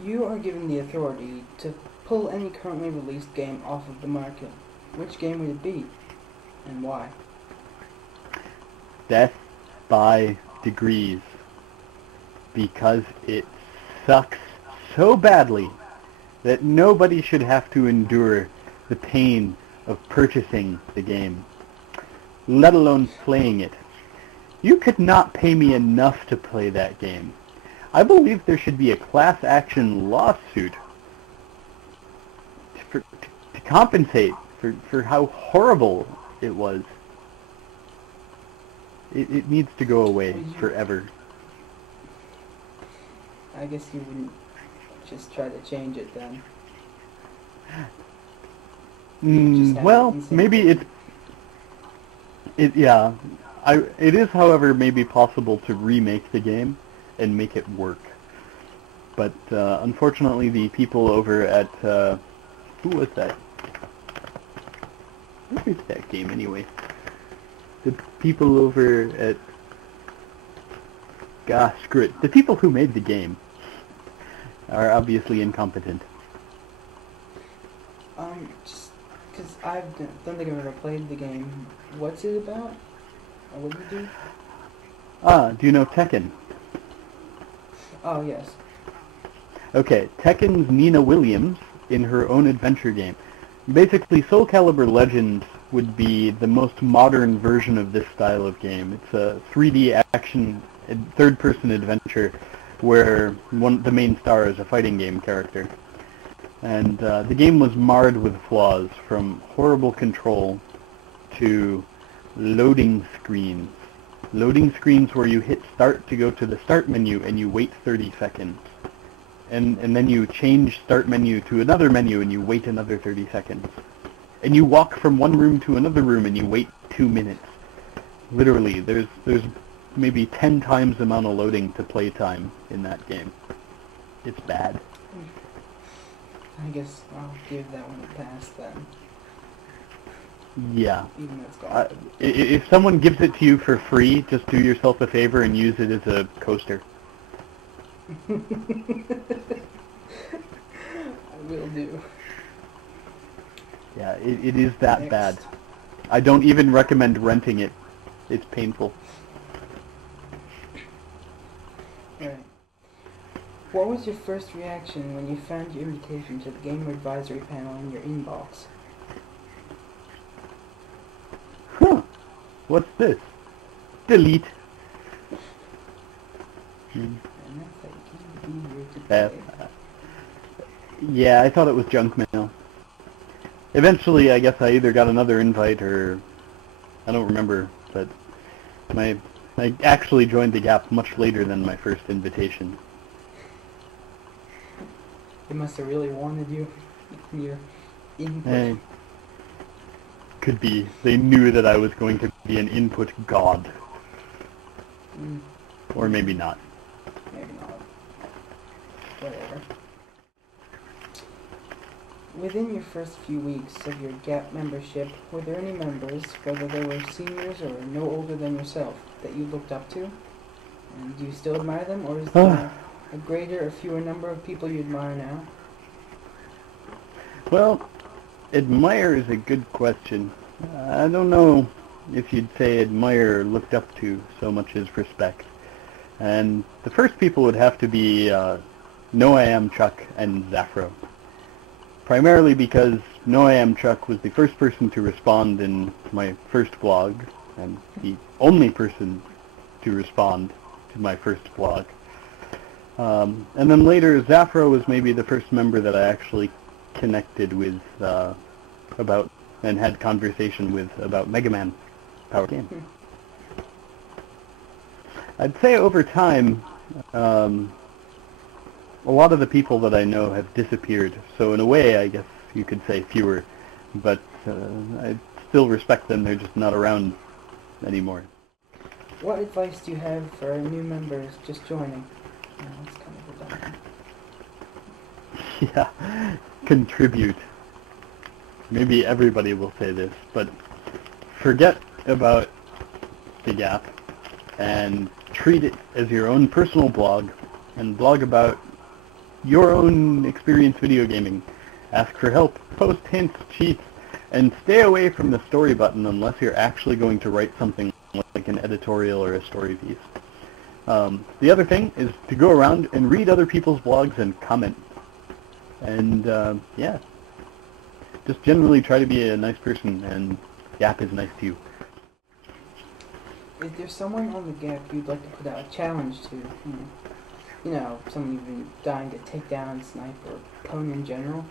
You are given the authority to pull any currently released game off of the market. Which game would it be, and why? Death by Degrees. Because it sucks so badly that nobody should have to endure the pain of purchasing the game, let alone playing it. You could not pay me enough to play that game. I believe there should be a class action lawsuit to compensate for how horrible it was. It needs to go away forever. I guess you wouldn't just try to change it then. Well, maybe yeah. It is, however, maybe possible to remake the game and make it work. But unfortunately, the people over at who was that? What is that game anyway? The people over at gosh, screw it. The people who made the game are obviously incompetent. Just because I don't think I've ever played the game. What's it about? Or what do you do? Do you know Tekken? Oh, yes. Okay, Tekken's Nina Williams in her own adventure game. Basically, Soul Calibur Legends would be the most modern version of this style of game. It's a 3D action, third-person adventure where the main star is a fighting game character. And the game was marred with flaws, from horrible control to loading screens. Loading screens where you hit start to go to the start menu and you wait 30 seconds. And then you change start menu to another menu and you wait another 30 seconds. And you walk from one room to another room and you wait 2 minutes. Literally, there's maybe 10 times the amount of loading to playtime in that game. It's bad. I guess I'll give that one a pass then. Yeah. Even though it's gone. If someone gives it to you for free, just do yourself a favor and use it as a coaster. I will do. Yeah, it is that Next. bad. I don't even recommend renting it. It's painful. Alright. What was your first reaction when you found your invitation to the Gamer Advisory panel in your inbox? Huh. What's this? Delete. And that's like easier to play. Yeah, I thought it was junk mail. Eventually, I guess I either got another invite or I don't remember, but I actually joined the Gap much later than my first invitation. They must have really wanted you in your input. Hey, could be. They knew that I was going to be an input god. Or maybe not. Maybe not. Whatever. Within your first few weeks of your Gap membership, were there any members, whether they were seniors or no older than yourself, that you looked up to? And do you still admire them, or is there a greater or fewer number of people you admire now? Well, admire is a good question. I don't know if you'd say admire or looked up to so much as respect. And the first people would have to be No I Am Chuck and Zafro. Primarily because No I Am Chuck was the first person to respond in my first blog, and the only person to respond to my first blog. And then later, Zafro was maybe the first member that I actually connected with about and had conversation with about Mega Man Power Game. I'd say over time, a lot of the people that I know have disappeared, so in a way I guess you could say fewer, but I still respect them, they're just not around anymore. What advice do you have for new members just joining? That's kind of redundant. Yeah, contribute. Maybe everybody will say this, but forget about the Gap and treat it as your own personal blog and blog about your own experience video gaming. Ask for help, post hints, cheats, and stay away from the story button unless you're actually going to write something like an editorial or a story piece. The other thing is to go around and read other people's blogs and comment. And yeah, just generally try to be a nice person, and Yap is nice to you. Is there someone on the Gap you'd like to put out a challenge to? You know, someone you've been dying to take down, snipe, or pwn in general?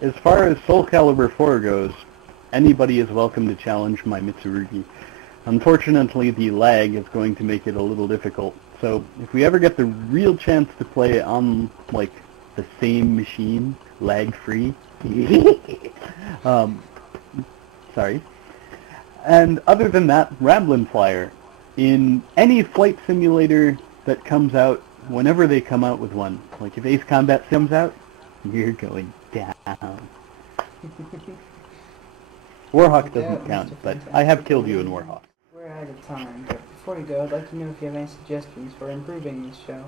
As far as Soul Calibur 4 goes, anybody is welcome to challenge my Mitsurugi. Unfortunately, the lag is going to make it a little difficult. So if we ever get the real chance to play on, like, the same machine, lag-free, sorry. And other than that, Ramblin' Flyer. In any flight simulator that comes out, whenever they come out with one, like if Ace Combat comes out, you're going down. Warhawk doesn't count, but I have killed you in Warhawk. We're out of time, but before we go, I'd like to know if you have any suggestions for improving this show.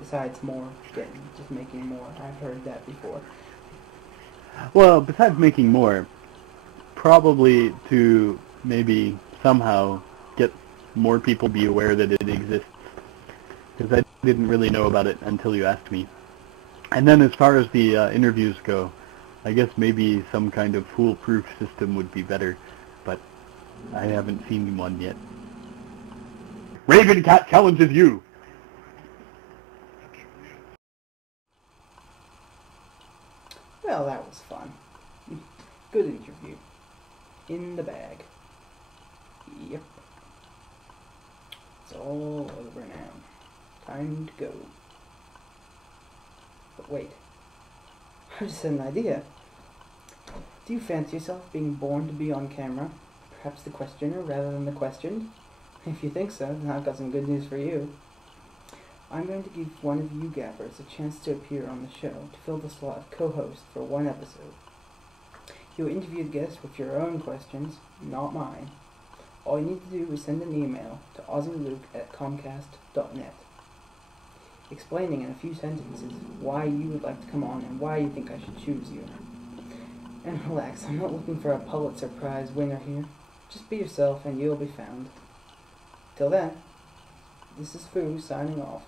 Besides just making more. I've heard that before. Well, besides making more, probably to maybe somehow get more people be aware that it exists. Because I didn't really know about it until you asked me. And then as far as the interviews go, I guess maybe some kind of foolproof system would be better, but I haven't seen one yet. Ravncat challenges you! Well, that was fun. Good interview. In the bag. Yep. It's all over now. Time to go. But wait. I just had an idea. Do you fancy yourself being born to be on camera? Perhaps the questioner rather than the questioned? If you think so, then I've got some good news for you. I'm going to give one of you gappers a chance to appear on the show to fill the slot of co-host for one episode. You'll interview the guest with your own questions, not mine. All you need to do is send an email to aussieluke@comcast.net, explaining in a few sentences why you would like to come on and why you think I should choose you. And relax, I'm not looking for a Pulitzer Prize winner here. Just be yourself and you'll be found. Till then, this is Foo signing off.